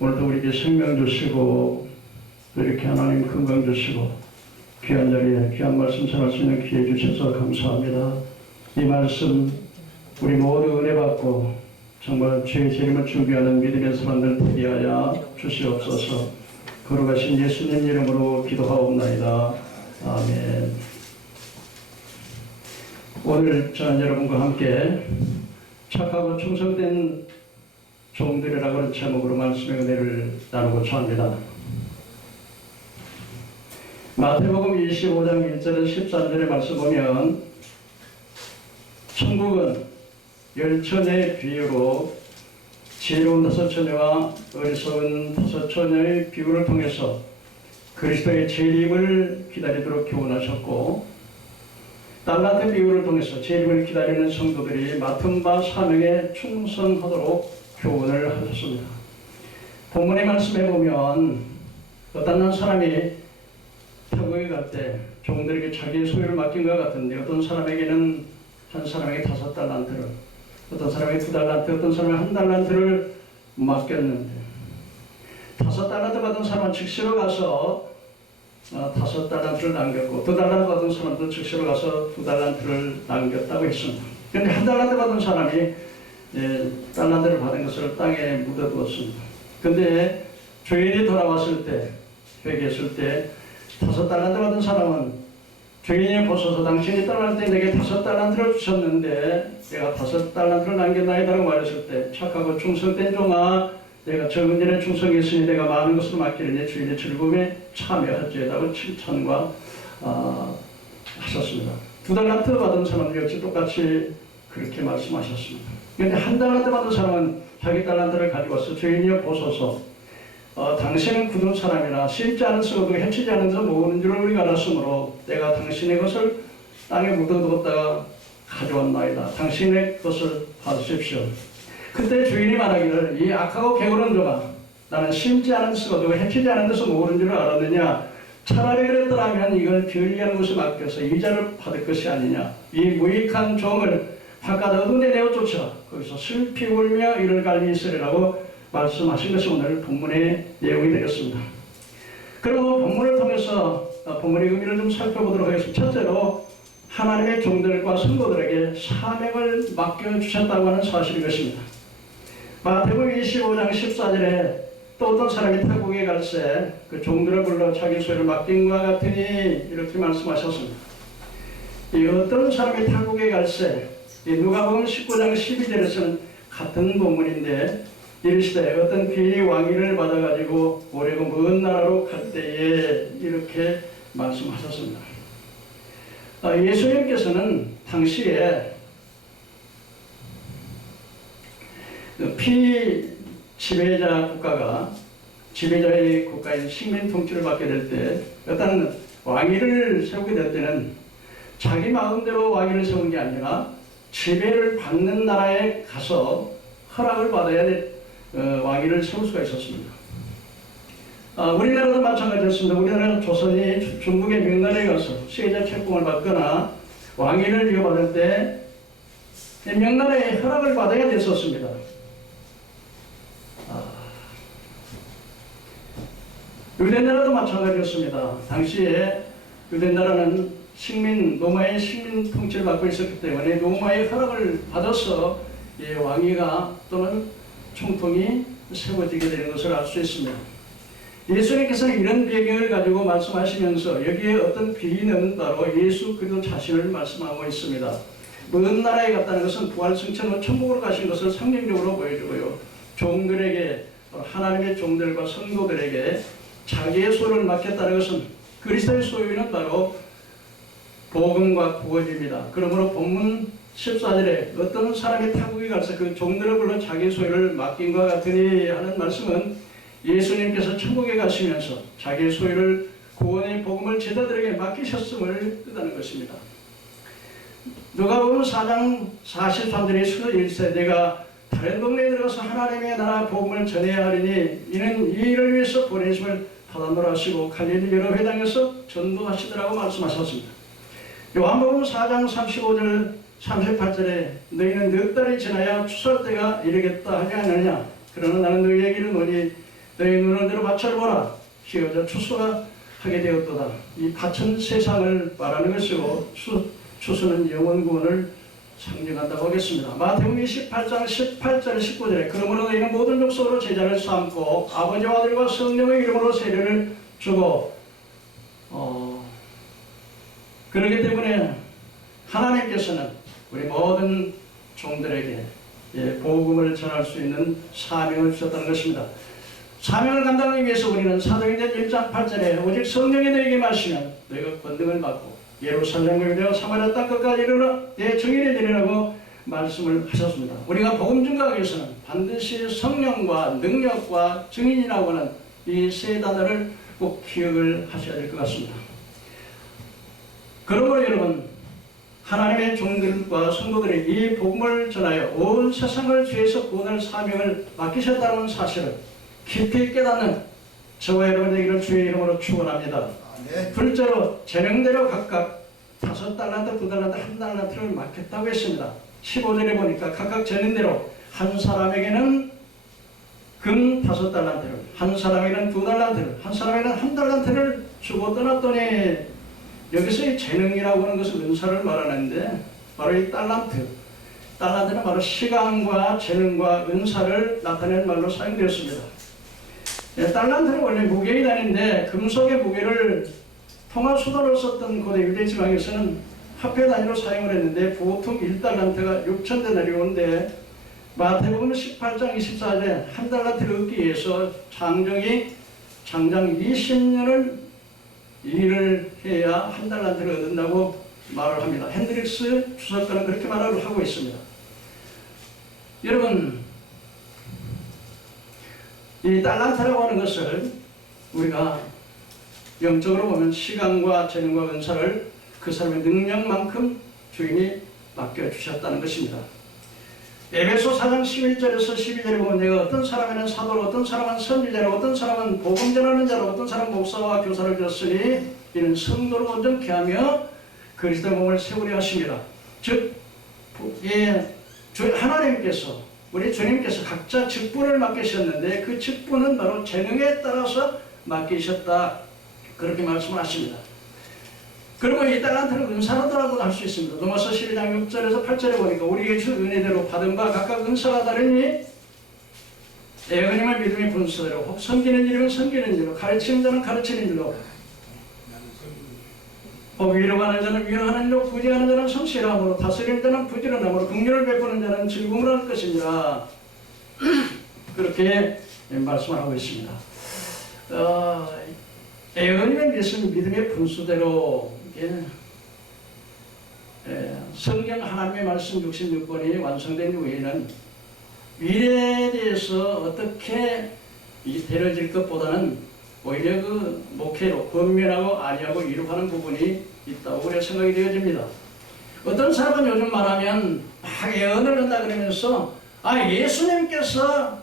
오늘도 우리에게 생명 주시고 또 이렇게 하나님 건강 주시고 귀한 자리에 귀한 말씀 전할 수 있는 기회 주셔서 감사합니다. 이 말씀 우리 모두 은혜 받고 정말 주의 재림을 준비하는 믿음의 사람들 되게 하여 주시옵소서. 거룩하신 예수님 이름으로 기도하옵나이다. 아멘. 오늘 저는 여러분과 함께 착하고 충성된 종들이라고 하는 제목으로 말씀의 은혜를 나누고자 합니다. 마태복음 25장 1절에서 13절의 말씀 보면 천국은 열처녀의 비유로 지혜로운 5처녀와 어리석은 5처녀의 비유를 통해서 그리스도의 재림을 기다리도록 교훈하셨고, 달란트 비유를 통해서 재림을 기다리는 성도들이 맡은 바 사명에 충성하도록 교훈을 하셨습니다. 본문의 말씀에 보면 어떤 사람이 타국에 갈 때 종들에게 자기의 소유를 맡긴 것 같은데, 어떤 사람에게는 한 사람에게 5달란트를, 어떤 사람에게 2달란트, 어떤 사람에게 1달란트를 맡겼는데, 5달란트 받은 사람은 즉시로 가서 5달란트를 남겼고, 2달란트 받은 사람도 즉시로 가서 2달란트를 남겼다고 했습니다. 그런데 1달란트 받은 사람이 달란트를 받은 것을 땅에 묻어두었습니다. 근데 주인이 돌아왔을 때, 회개했을 때 5달란트 받은 사람은 주인이 보소서 당신이 떠날 때 내게 5달란트를 주셨는데 내가 5달란트를 남겼나이다라고 말했을 때, 착하고 충성된 종아, 내가 적은 일에 충성했으니 내가 많은 것을 맡기려니 주인의 즐거움에 참여할지어다고 칭찬과 하셨습니다. 2달란트 받은 사람도 역시 똑같이 그렇게 말씀하셨습니다. 그런데 1달란트 받은 사람은 자기 달란트를 가지고 와서 주인이여 보소서, 당신은 굳은 사람이나 심지 않은 썩어도 해치지 않은 자 모으는 줄 우리가 알았으므로 내가 당신의 것을 땅에 묻어두었다가 가져왔나이다. 당신의 것을 받으십시오. 그때 주인이 말하기를, 이 악하고 게으른 종아, 나는 심지 않은 썩어도 해치지 않은 데서 모으는 줄 알았느냐? 차라리 그랬더라면 이걸 비을리하는 곳에 맡겨서 이자를 받을 것이 아니냐? 이 무익한 종을 바깥 어둠에 내어 쫓아 거기서 슬피 울며 이를 갈미 있으리라고 말씀하신 것이 오늘 본문의 내용이 되겠습니다. 그리고 본문을 통해서 본문의 의미를 좀 살펴보도록 하겠습니다. 첫째로 하나님의 종들과 성도들에게 사명을 맡겨주셨다고 하는 사실인 것입니다. 마태복음 25장 14절에 또 어떤 사람이 타국에 갈새 그 종들을 불러 자기 소유를 맡긴과 같으니 이렇게 말씀하셨습니다. 이 어떤 사람이 타국에 갈새, 누가복음 19장 12절에서는 같은 본문인데 이르시되 어떤 귀인이 왕위를 받아가지고 오래고 먼 나라로 갈 때에 이렇게 말씀하셨습니다. 예수님께서는 당시에 피지배자 국가가 지배자의 국가인 식민 통치를 받게 될 때, 어떤 왕위를 세우게 될 때는 자기 마음대로 왕위를 세우는 게 아니라 지배를 받는 나라에 가서 허락을 받아야 왕위를 세울 수가 있었습니다. 우리나라도 마찬가지였습니다. 우리나라 조선이 중국의 명나라에 가서 세자 채권을 받거나 왕위를 이어받을 때 명나라의 허락을 받아야 됐었습니다. 유대나라도 마찬가지였습니다. 당시에 유대나라는 로마의 식민 통치를 받고 있었기 때문에 로마의 허락을 받아서 왕위가 또는 총통이 세워지게 되는 것을 알 수 있습니다. 예수님께서는 이런 배경을 가지고 말씀하시면서 여기에 어떤 비유는 바로 예수 그리스도 자신을 말씀하고 있습니다. 먼 나라에 갔다는 것은 부활 승천으로 천국으로 가신 것을 상징적으로 보여주고요, 종들에게, 하나님의 종들과 성도들에게 자기의 소유를 맡겼다는 것은, 그리스도의 소유는 바로 복음과 구원입니다. 그러므로 본문 14절에 어떤 사람이 타국에 가서 그 종들을 불러 자기 소유를 맡긴과 같으니 하는 말씀은 예수님께서 천국에 가시면서 자기의 소유를, 구원의 복음을 제자들에게 맡기셨음을 뜻하는 것입니다. 누가복음 4장 43절에 일세 내가 다른 동네에 들어가서 하나님의 나라 복음을 전해야 하리니 이는 이 일을 위해서 보내심을 받아노라 하시고 갈릴리 여러 회당에서 전도하시더라고 말씀하셨습니다. 요한복음 4장 35절 38절에 너희는 넉 달이 지나야 추수할 때가 이르겠다 하지 않느냐? 그러나 나는 너희에게 이르노니 너희 눈을 들어 밭을 보라. 휘어져 추수가 하게 되었도다. 이 밭은 세상을 말하는 것이고 추수는 영원 구원을 상징한다고 하겠습니다. 마태복음 28장 18절 19절에 그러므로 너희는 모든 족속으로 제자를 삼고 아버지와 아들과 성령의 이름으로 세례를 주고 그렇기 때문에 하나님께서는 우리 모든 종들에게 복음을 전할 수 있는 사명을 주셨다는 것입니다. 사명을 감당하기 위해서 우리는 사도행전 1장 8절에 오직 성령이 너희에게 마시면 너희가 권능을 받고 예루살렘을 위하여 사마리아 땅 끝까지 이르러 내 증인이 되리라고 말씀을 하셨습니다. 우리가 복음 증거하기 위해서는 반드시 성령과 능력과 증인이라고 하는 이 세 단어를 꼭 기억을 하셔야 될 것 같습니다. 그러므로 여러분, 하나님의 종들과 성도들이 이 복음을 전하여 온 세상을 죄에서 구원할 사명을 맡기셨다는 사실을 깊이 깨닫는 저와 여러분에게는 주의 이름으로 축원합니다. 둘째로 재능대로 각각 5달란트, 2달란트, 1달란트를 맡겼다고 했습니다. 15절에 보니까 각각 재능대로 한 사람에게는 금 5달란트를, 한 사람에게는 2달란트를, 한 사람에게는 1달란트를 주고 떠났더니 여기서 이 재능이라고 하는 것은 은사를 말하는데 바로 이 달란트는 바로 시간과 재능과 은사를 나타내는 말로 사용되었습니다. 달란트는 원래 무게의 단위인데 금속의 무게를 통화수도로 썼던 고대 유대 지방에서는 화폐 단위로 사용을 했는데 보통 1달란트가 6,000데나리온인데 마태복음 18장 24절에 1달란트를 얻기 위해서 장장 20년을 일을 해야 1달란트를 얻는다고 말을 합니다. 핸드릭스 주석가는 그렇게 말을 하고 있습니다. 여러분, 이 달란트라고 하는 것을 우리가 영적으로 보면 시간과 재능과 은사를 그 사람의 능력만큼 주인이 맡겨주셨다는 것입니다. 에베소 4장 11절에서 12절에 보면 내가 어떤 사람에는 사도로, 어떤 사람은 선지자로, 어떤 사람은 복음 전하는 자로, 어떤 사람은 목사와 교사를 줬으니 이는 성도로 온전케 하며 그리스도의 몸을 세우려 하십니다. 즉 하나님께서, 우리 주님께서 각자 직분을 맡기셨는데 그 직분은 바로 재능에 따라서 맡기셨다, 그렇게 말씀을 하십니다. 그러면 이 달란트는 은사로더라고도 할 수 있습니다. 로마서 12장 6절에서 8절에 보니까 우리에게 주 은혜대로 받은 바 각각 은사가 다르니 애언임을 믿음의 분수대로, 혹 섬기는 일은 섬기는 일로, 가르치는 자는 가르치는 일로, 위로하는 자는 위로하는 일로, 부지하는 자는 성실함으로, 다스리는 자는 부지런함으로, 긍휼을 베푸는 자는 즐거움을 할 것이니라. 그렇게 말씀을 하고 있습니다. 애언임의 믿음의 분수대로 성경 하나님의 말씀 66권이 완성된 후에는 미래에 대해서 어떻게 되어질 것보다는 오히려 그 목회로 권면하고 아니하고 이룩하는 부분이 있다고 그래 생각이 되어집니다. 어떤 사람은 요즘 말하면 막 예언을 한다 그러면서 예수님께서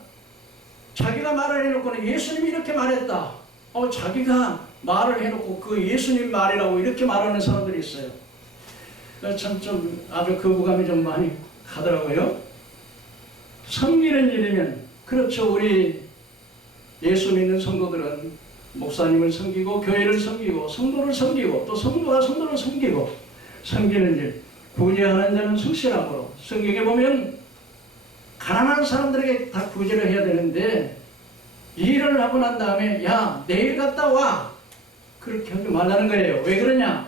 자기가 말을 해놓고는 예수님이 이렇게 말했다, 자기가 말을 해놓고 그 예수님 말이라고 이렇게 말하는 사람들이 있어요. 참 좀 아주 거부감이 좀 많이 가더라고요. 섬기는 일이면, 그렇죠, 우리 예수 믿는 성도들은 목사님을 섬기고 교회를 섬기고 성도를 섬기고 또 성도가 성도를 섬기고, 섬기는 일, 구제하는 자는 성실함으로. 성경에 보면 가난한 사람들에게 다 구제를 해야 되는데 일을 하고 난 다음에 야 내일 갔다 와, 그렇게 하지 말라는 거예요. 왜 그러냐?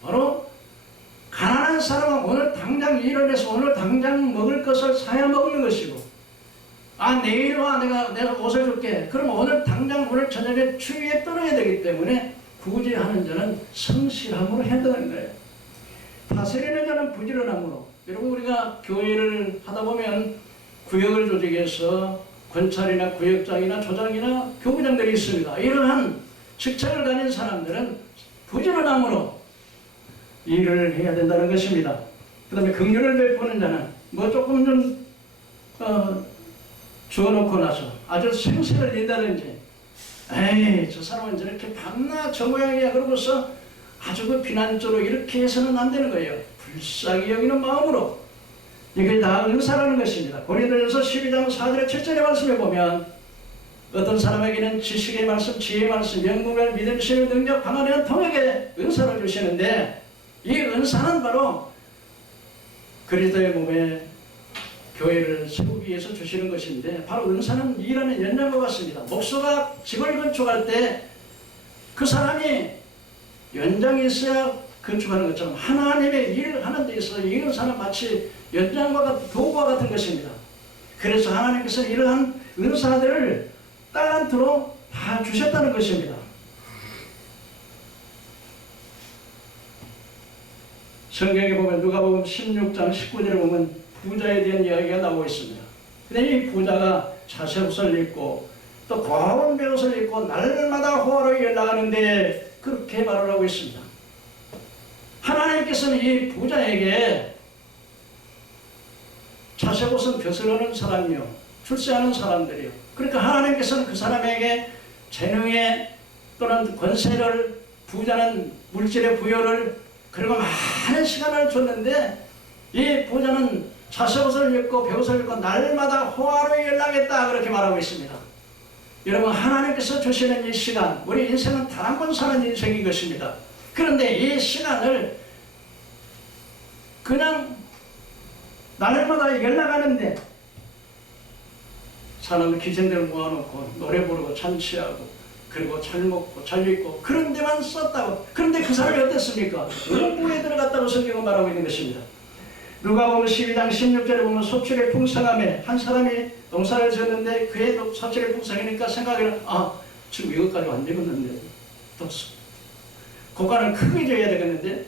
바로 가난한 사람은 오늘 당장 일을 해서 오늘 당장 먹을 것을 사야 먹는 것이고, 내일 와, 내가 옷을 줄게. 그러면 오늘 당장 오늘 저녁에 추위에 떨어야 되기 때문에 구제하는 자는 성실함으로 해야 되는 거예요. 다스리는 자는 부지런함으로. 여러분, 우리가 교회를 하다 보면 구역을 조직해서 권찰이나 구역장이나 조장이나 교부장들이 있습니다. 이러한 직책을 가진 사람들은 부지런함으로 일을 해야 된다는 것입니다. 그 다음에 긍휼을 베푸는 자는 조금 좀 주어놓고 나서 아주 생색을 낸다든지, 저 사람은 저렇게 밤낮 저 모양이야 그러고서 아주 그 비난적으로 이렇게 해서는 안 되는 거예요. 불쌍히 여기는 마음으로. 이게 다 은사라는 것입니다. 고린도전서 12장 4절에 7절의 말씀에 보면 어떤 사람에게는 지식의 말씀, 지혜의 말씀, 영국을 믿음, 신의 능력, 방언의 통역의 은사를 주시는데 이 은사는 바로 그리스도의 몸에 교회를 세우기 위해서 주시는 것인데 바로 은사는 일하는 연장과 같습니다. 목수가 집을 건축할 때 그 사람이 연장이 있어야 건축하는 것처럼 하나님의 일을 하는 데 있어서 이 은사는 마치 연장과 같은 도구와 같은 것입니다. 그래서 하나님께서 이러한 은사들을 딸란트로 다 주셨다는 것입니다. 성경에 보면 누가복음 16장 19절에 보면 부자에 대한 이야기가 나오고 있습니다. 근데 이 부자가 자색옷을 입고 또 고운 베옷을 입고 날마다 호화로 연락하는데 그렇게 말을 하고 있습니다. 하나님께서는 이 부자에게 자색옷은 벼슬하는 사람이요 출세하는 사람들이요. 그러니까 하나님께서는 그 사람에게 재능에 또는 권세를 부자는 물질의 부여를 그리고 많은 시간을 줬는데 이 부자는 자색옷을 입고 벼옷을 입고 날마다 호화로 연락했다 그렇게 말하고 있습니다. 여러분 하나님께서 주시는 이 시간 우리 인생은 단 한 번 사는 인생인 것입니다. 그런데 이 시간을 그냥 날마다 연락하는데 사람은 기생들을 모아놓고 노래 부르고 잔치하고 그리고 잘 먹고 잘 입고 그런 데만 썼다고. 그런데 그 사람이 어땠습니까? 공부에 들어갔다고 성경은 말하고 있는 것입니다. 누가복음 12장 16절에 보면 소출의 풍성함에 한 사람이 농사를 지었는데 그의 소출의 풍성이니까 생각에는 지금 이것까지 안 되겠는데 또 고관을 크게 지어야 되겠는데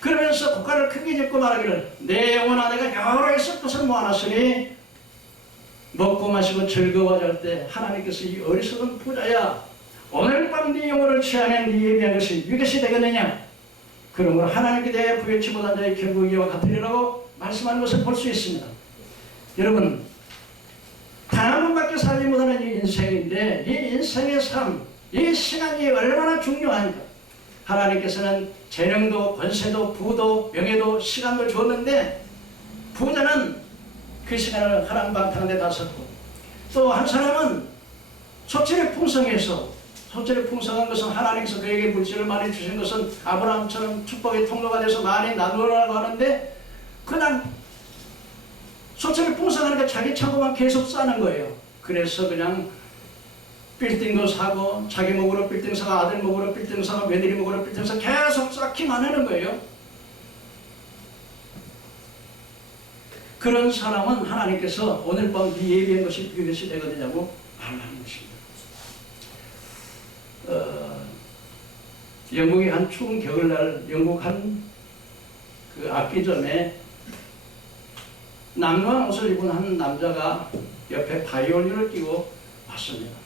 그러면서 고관을 크게 짓고 말하기를 내 영혼아 내가 여러 있을 것을 모아놨으니 먹고 마시고 즐거워할 때 하나님께서 이 어리석은 부자야 오늘 밤 네 영혼을 취하면 네 예비한 것이 이것이 되겠느냐. 그러므로 하나님께 대해 부여치 못한 자의 결국 이와 같으리라고 말씀하는 것을 볼 수 있습니다. 여러분 단 한 번밖에 살지 못하는 이 인생인데 이 인생의 삶, 이 시간이 얼마나 중요한가. 하나님께서는 재능도 권세도 부도 명예도 시간도 줬는데 부자는 그 시간을 하랑방탕한 데 다 썼고 또 한 사람은 소출의 풍성해서 소출의 풍성한 것은 하나님께서 그에게 물질을 많이 주신 것은 아브라함처럼 축복의 통로가 돼서 많이 나누라고 하는데 그냥 소출이 풍성하니까 자기 차고만 계속 싸는 거예요. 그래서 그냥 빌딩도 사고 자기 목으로 빌딩 사고 아들 목으로 빌딩 사고 며느리 목으로 빌딩 사고 계속 쌓기만 하는 거예요. 그런 사람은 하나님께서 오늘 밤 네 예비한 것이 그것이 되거든요 말하는 것입니다. 영국의 한 추운 겨울날 영국 한 그 악기점에 남루한 옷을 입은 한 남자가 옆에 바이올린을 끼고 왔습니다.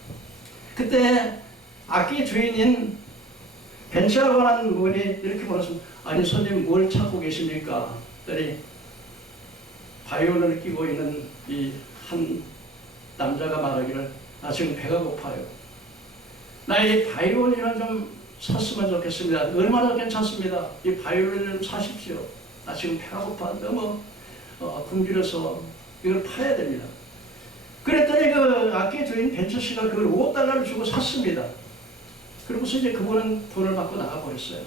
그때 악기 주인인 벤치라고 하는 분이 이렇게 물었습니다. 아니 손님 뭘 찾고 계십니까? 그랬더니 바이올린을 끼고 있는 이 한 남자가 말하기를 나 지금 배가 고파요. 나 이 바이올린을 좀 샀으면 좋겠습니다. 얼마나 괜찮습니다. 이 바이올린을 좀 사십시오. 나 지금 배가 고파. 너무 굶주려서 이걸 파야 됩니다. 그랬더니 그 악기 주인 벤처 씨가 그걸 $5달러를 주고 샀습니다. 그러고서 이제 그분은 돈을 받고 나가버렸어요.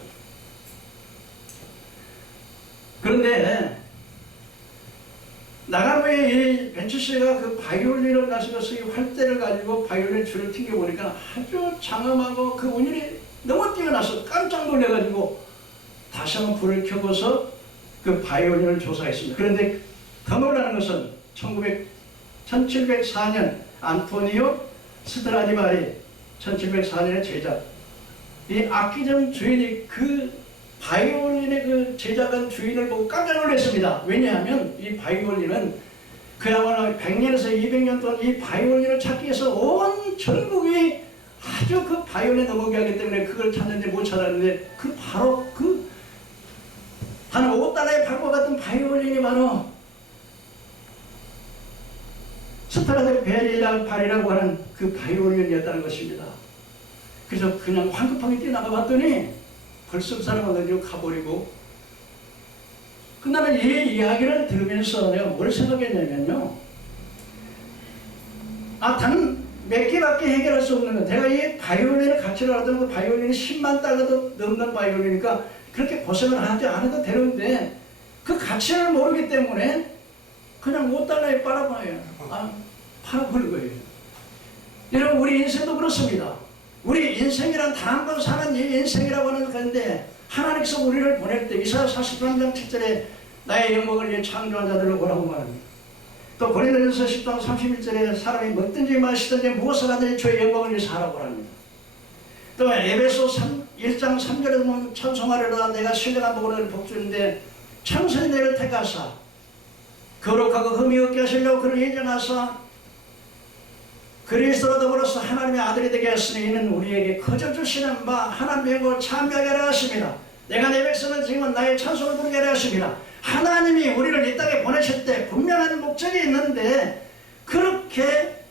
그런데 나간 후에 이 벤처 씨가 그 바이올린을 가지고서 이 활대를 가지고 바이올린 줄을 튕겨보니까 아주 장엄하고 그 운율이 너무 뛰어나서 깜짝 놀래가지고 다시 한번 불을 켜고서 그 바이올린을 조사했습니다. 그런데 더 놀라는 것은 1704년 안토니오 스트라디바리 1704년의 제작 이 악기점 주인이 그 바이올린의 그 제작한 주인을 보고 깜짝 놀랐습니다. 왜냐하면 이 바이올린은 그야말로 100년에서 200년 동안 이 바이올린을 찾기 위해서 온 전국이 아주 그 바이올린에 넘어가기 하기 때문에 그걸 찾는데 못 찾았는데 그 바로 그 한 $5에 팔 것 같은 바이올린이 바로 스트라디바리라고 하는 그 바이올린이었다는 것입니다. 그래서 그냥 황급하게 뛰어나가 봤더니 벌써 그 사람은 어디로 가버리고 나는 이 이야기를 들으면서 내가 뭘 생각했냐면요. 단 몇 개밖에 해결할 수 없는 거. 내가 이 바이올린을 가치를 알았던 그 바이올린이 10만 달러도 넘는 바이올린이니까 그렇게 고생을 하지 않아도 되는데 그 가치를 모르기 때문에 그냥 5달러에 빨아봐요. 팔아버린 거예요. 여러분, 우리 인생도 그렇습니다. 우리 인생이란 단 한 번 사는 이 인생이라고 하는 건데 하나님께서 우리를 보낼 때 이사야 43장 7절에 나의 영광을 위해 창조한 자들을 오라고 말합니다. 또 고린도전서 10장 31절에 사람이 먹든지 마시든지 무엇을 하든지 주의 영광을 위해서 하라고 합니다. 또 에베소 1장 3절에 보면 찬송하리로다 내가 신령한 복을 복주는데 청선이 너를 택하사 거룩하고 흠이 없게 하시려고 그를 예정하사 그리스도로 더불어서 하나님의 아들이 되게 하시니 이는 우리에게 거저 주시는 바 하나님의 영광을 찬미하게 하려 하십니다. 내가 내 백성을 지금은 나의 찬송을 부르게 하려 하십니다. 하나님이 우리를 이 땅에 보내실 때 분명한 목적이 있는데 그렇게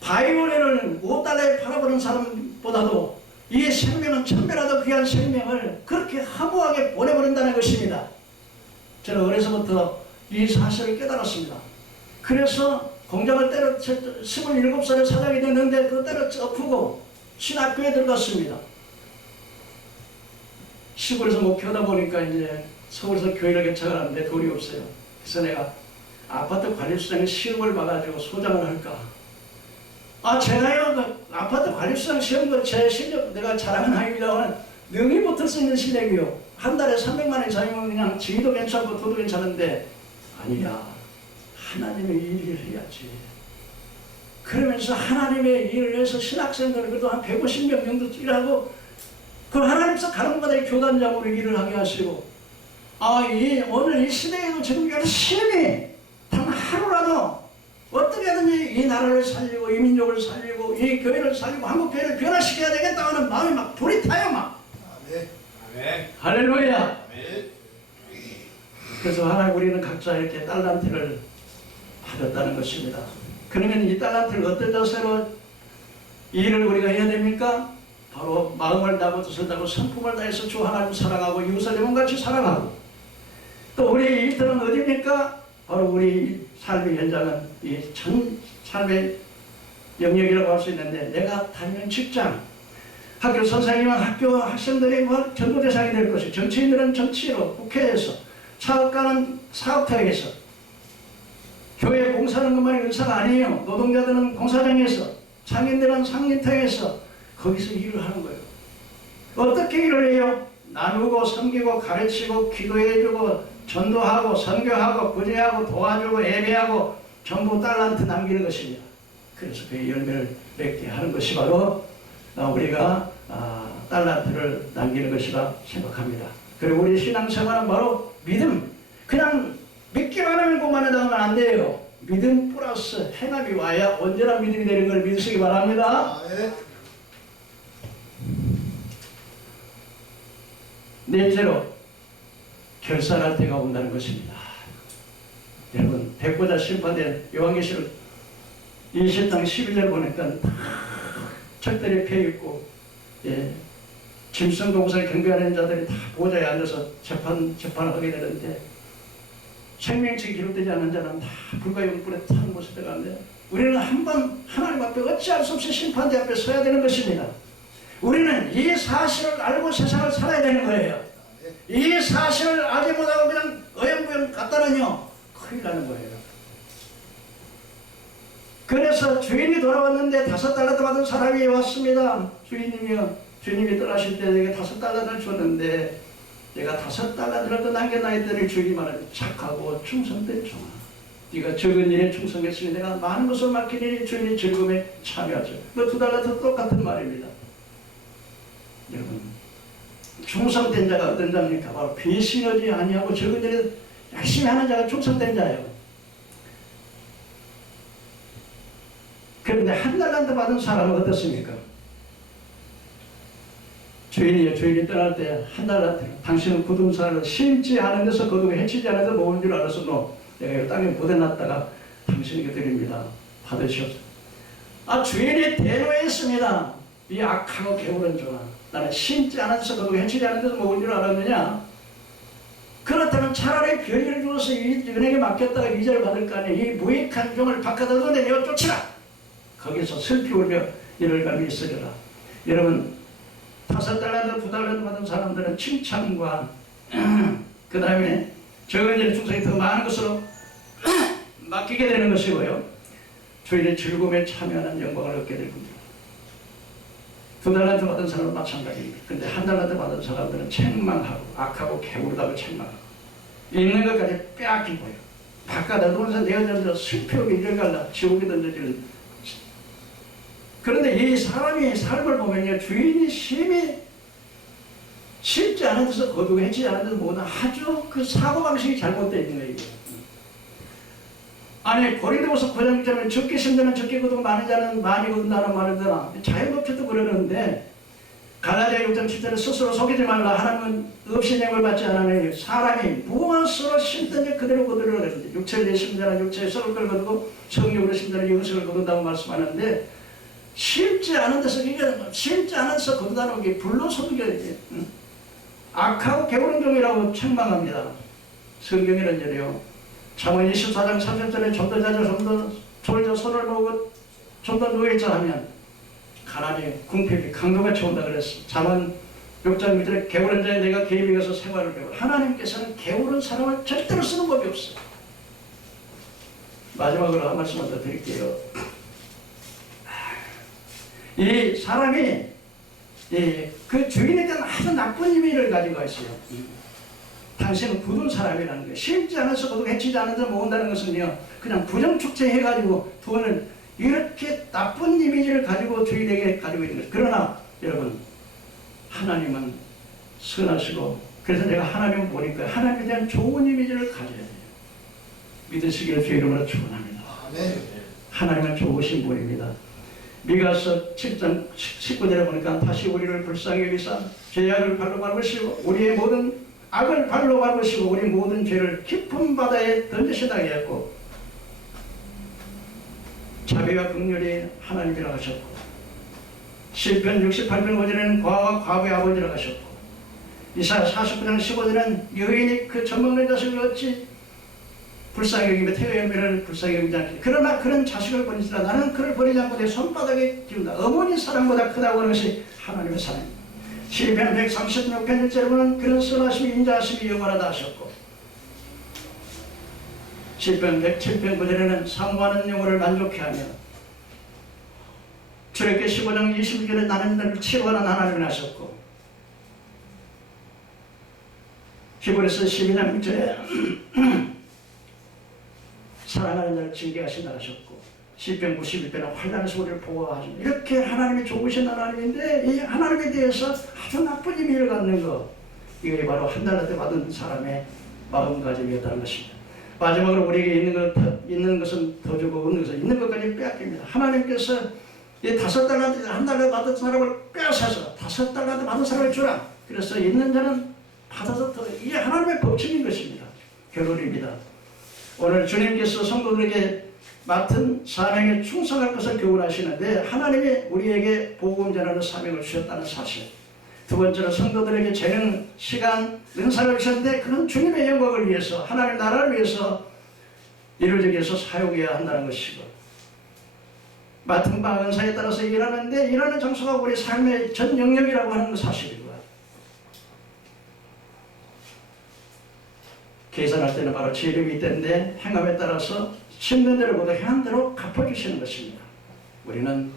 바이올린을 5달러에 팔아버린 사람보다도 이 생명은 천배라도 귀한 생명을 그렇게 허무하게 보내버린다는 것입니다. 저는 어려서부터 이 사실을 깨달았습니다. 그래서 공장을 때려쳐 27살에 사장이 됐는데 그 때려쳐프고 신학교에 들어갔습니다. 시골에서 목회하다 보니까 이제 서울에서 교회를 개척을 하는데 돈이 없어요. 그래서 내가 아파트 관리수장에 시험을 봐가지고 소장을 할까. 제가요, 그 아파트 관리수장 시험도 제 실력, 내가 잘하는 아닙니다만 능히 붙을 수 있는 실력이요. 한 달에 300만 원 이상이면 그냥 지위도 괜찮고 돈도 괜찮은데, 아니야. 하나님의 일을 해야지. 그러면서 하나님의 일을 해서 신학생들 그래도 한 150명 정도 일하고, 그 하나님께서 가는마다 교단장으로 일을 하게 하시고, 오늘 이 시대에도 지금 열심히 단 하루라도 어떻게든지 이 나라를 살리고 이 민족을 살리고 이 교회를 살리고 한국 교회를 변화시켜야 되겠다 하는 마음이 막 불이 타요 막. 아멘. 할렐루야. 아멘. 그래서 하나님 우리는 각자 이렇게 달란트를 받았다는 것입니다. 그러면 이 달란트를 어떤 자세로 일을 우리가 해야 됩니까? 바로 마음을 다하고 뜻을 다하고 성품을 다해서 주 하나님 사랑하고 이웃을 내 몸같이 사랑하고, 또 우리의 일터는 어디입니까? 바로 우리 삶의 현장은 이 전 삶의 영역이라고 할 수 있는데, 내가 다니는 직장, 학교 선생님은 학교 학생들이 전도 대상이 될 것이고, 정치인들은 정치로, 국회에서, 사업가는 사업터에서, 교회 봉사하는 것만이 의사가 아니에요. 노동자들은 공사장에서, 상인들은 상인터에서 거기서 일을 하는 거예요. 어떻게 일을 해요? 나누고 섬기고 가르치고 기도해주고 전도하고 선교하고 구제하고 도와주고 예배하고 전부 달란트 남기는 것입니다. 그래서 그 열매를 맺게 하는 것이 바로 우리가 달란트를 남기는 것이라 생각합니다. 그리고 우리 신앙생활은 바로 믿음. 그냥 믿기만 하면 그만에 나오면 안 돼요. 믿음 플러스 행함이 와야 언제나 믿음이 되는 걸 믿으시기 바랍니다. 넷째로 결산할 때가 온다는 것입니다. 여러분, 백보자 심판된 요한계시록 20장 11절 보니까 철들이 펴있고, 짐승 동상을 경배하는 자들이 다 보좌에 앉아서 재판을 하게 되는데, 생명책이 기록되지 않은 자는 다 불과 영불에 타는 곳에 들어가는데, 우리는 한번 하나님 앞에 어찌할 수 없이 심판대 앞에 서야 되는 것입니다. 우리는 이 사실을 알고 세상을 살아야 되는 거예요. 이 사실을 알지 못하고 그냥 어영부영 갖다는요, 큰일 나는 거예요. 그래서 주인이 돌아왔는데 5달러도 받은 사람이 왔습니다. 주인님이 떠나실 때 내게 5달러를 줬는데 내가 5달러를 더 남겨놔 했더니 주인이 말하는, 착하고 충성된 종아, 네가 적은 일에 충성했으니 내가 많은 것을 맡기니 주인이 즐거움에 참여하죠. 그 2달러도 똑같은 말입니다. 여러분, 충성된 자가 어떤 자입니까? 바로 배신하지 아니하고 적은 일에 열심히 하는 자가 충성된 자예요. 그런데 1달란트 받은 사람은 어떻습니까? 주인이 떠날 때 1달란트, 당신은 굳은 살을 심지 않은 데서 거두고 해치지 않은 데서 모은 줄 알아서 내가 이 땅에 묻어놨다가 당신에게 드립니다. 받으시옵소서. 주인이 대노했습니다. 이 악하고 게으른 종아, 나는 심지 않은 데서 거두고 해치지 않은 데서 모은 줄 알았느냐? 그렇다면 차라리 별일을 주어서 이 은행에 맡겼다가 이자를 받을 거 아니에요. 이 무익한 종을 바깥으로 내어 쫓으라. 거기서 슬피 울며 이를 감이 있으리라. 여러분 5달란트 2달란트 받은 사람들은 칭찬과 그 다음에 적은 일의 충성이 더 많은 것으로 맡기게 되는 것이고요. 주인의 즐거움에 참여하는 영광을 얻게 될 겁니다. 2달란트 받은 사람은 마찬가지입니다. 근데 1달란트 받은 사람들은 책망하고 악하고 게으르다고 책망하고 있는 것까지 빼앗기고요. 바깥에 놓으면서 내어져서 슬피우게 이를 갈라 지옥에 던져지는. 그런데 이 사람이 삶을 보면요, 주인이 심히 쉽지 않은 데서 거두고 해치지 않은 데서 뭐다 아주 그 사고방식이 잘못되어 있는 거예요. 아니 고린도후서 9장 6절에 적게 심자는 적게 거두고 많은 자는 많이 거둔다는 말이더라. 자연법칙도 그러는데 갈라디아 6장 7절에 스스로 속이지 말라. 하나님은 없이 영을 받지 않으니 사람이 무엇으로 심든지 그대로 거두려고 하는데 육체를 심자는 육체의 썩을 걸 거두고 성령으로 심자는 영성을 거둔다고 말씀하는데 쉽지 않은 데서 쉽지 않은 데서 거둔다는 게 불로소득이에요. 악하고 게으른 종이라고 책망합니다. 성경에는 이래요. 잠언 24장 30절에 좀 더 자자 좀 더 졸져 손을 모으고 좀 더 누워있자 하면 가난의 궁핍이 강도같이 온다 그랬어. 잠언 6장 6절에 게으른 자에 내가 개입이 가서 생활을 배워. 하나님께서는 게으른 사람을 절대로 쓰는 법이 없어요. 마지막으로 한 말씀만 더 드릴게요. 이 사람이 그 주인에 대한 아주 나쁜 의미를 가지고 있어요. 당신은 굳은 사람이라는 거예요. 쉽지 않아서 거두고 해치지 않은 데 모은다는 것은요, 그냥 부정축제해가지고 돈을 이렇게 나쁜 이미지를 가지고 주인에게 가지고 있는 거예요. 그러나 여러분, 하나님은 선하시고, 그래서 내가 하나님을 보니까 하나님에 대한 좋은 이미지를 가져야 돼요. 믿으시기를 주의 이름으로 축원합니다. 하나님은 좋으신 분입니다. 미가서 7장 19절에 보니까 다시 우리를 불쌍히 여기사 죄악을 발로 밟으시고 우리의 모든 악을 발로 밟으시고 우리 모든 죄를 깊은 바다에 던지시다 했고 자비와 긍휼이 하나님이라 하셨고 시편 68편 5절에는 과와 과부의 아버지라 하셨고 이사야 49장 15절에는 여인이 그 젖먹는 자식을 어찌 불쌍히 여기며 태의 열매를 불쌍히 여기지 않기. 그러나 그런 자식을 버리지라 나는 그를 버리지 않고 내 손바닥에 기운다. 어머니 사랑보다 크다고 하는 것이 하나님의 사랑입니다. 시편 136편 1절에 보면 그런 선하심이 인자하심이 영원하다 하셨고 시편 107편 9절에는 사모하는 영혼을 만족해 하며 출애굽기 15장 26절에 나는 너를 치료하는 하나님을 하셨고 히브리서 12장 6절에 사랑하는 자를 징계하신다 하셨고 시편 91편은 환난에서 우리를 보호하십니다. 이렇게 하나님이 좋으신 하나님인데 이 하나님에 대해서 아주 나쁜 의미를 갖는 것, 이게 바로 한 달한테 받은 사람의 마음가짐이었다는 것입니다. 마지막으로 우리에게 있는 것은 더 주고 없는 것은 있는 것까지 빼앗깁니다. 하나님께서 이 5달란트 한 달에 받은 사람을 빼앗아서 5달란트 받은 사람을 주라. 그래서 있는 자는 받아서 더, 이게 하나님의 법칙인 것입니다. 결론입니다. 오늘 주님께서 성도들에게 맡은 사명에 충성할 것을 교훈하시는데 하나님이 우리에게 복음 전하는 사명을 주셨다는 사실. 두 번째로 성도들에게 재능, 시간, 은사를 주셨는데 그건 주님의 영광을 위해서 하나님의 나라를 위해서 이루어지기 위해서 사용해야 한다는 것이고 맡은 바 은사에 따라서 일하는데 일하는 장소가 우리 삶의 전 영역이라고 하는 사실이고요. 계산할 때는 바로 제 이름이 때인데 행함에 따라서 심는 대로 보다 행한 대로 갚아주시는 것입니다. 우리는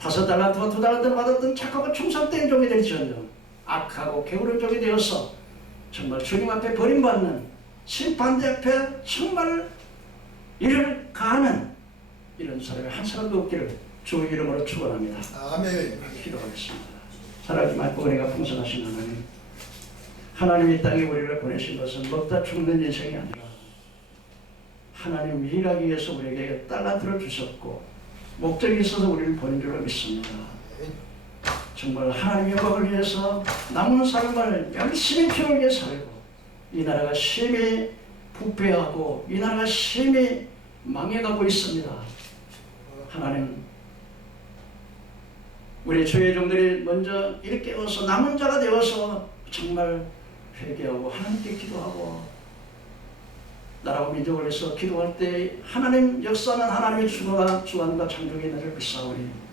5달란트와 2달란트를 받았던 착하고 충성된 종이 될지언정 악하고 게으른 종이 되어서 정말 주님 앞에 버림받는 심판대 앞에 정말 이를 가하는 이런 사람이 한 사람도 없기를 주의 이름으로 축원합니다. 아멘. 기도하겠습니다. 사랑이 많고 은혜가 풍성하신 하나님, 하나님이 땅에 우리를 보내신 것은 먹다 죽는 인생이 아니라 하나님 일하기 위해서 우리에게 달란트를 주셨고 목적이 있어서 우리를 보낸 줄로 믿습니다. 정말 하나님의 영광을 위해서 남은 삶을 열심히 피우게 살고 이 나라가 심히 부패하고 이 나라가 심히 망해가고 있습니다. 하나님, 우리 주의 종들이 먼저 이렇게 깨어서 남은 자가 되어서 정말 회개하고 하나님께 기도하고 나라와 민족을 위해서 기도할 때 하나님 역사는 하나님의 주관과 창조의 은혜를 불사오니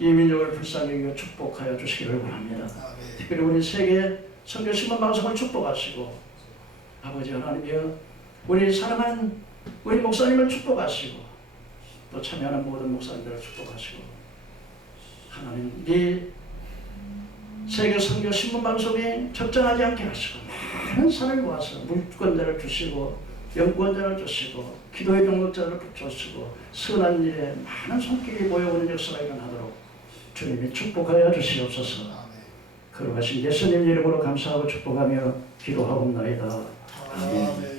이 민족을 불쌍히 여겨 축복하여 주시기를 원합니다. 특별히 우리 세계 선교 신문 방송을 축복하시고 아버지 하나님이여 우리 사랑하는 우리 목사님을 축복하시고 또 참여하는 모든 목사님들을 축복하시고 하나님 이 세계 선교 신문 방송에 적정하지 않게 하시고 많은 산을 모아서 물권자를 주시고 영권자를 주시고 기도의 병력자를 주시고 선한 일에 많은 손길이 모여오는 역사가 일어나도록 주님이 축복하여 주시옵소서. 거룩하신 예수님 이름으로 감사하고 축복하며 기도하옵나이다. 아멘.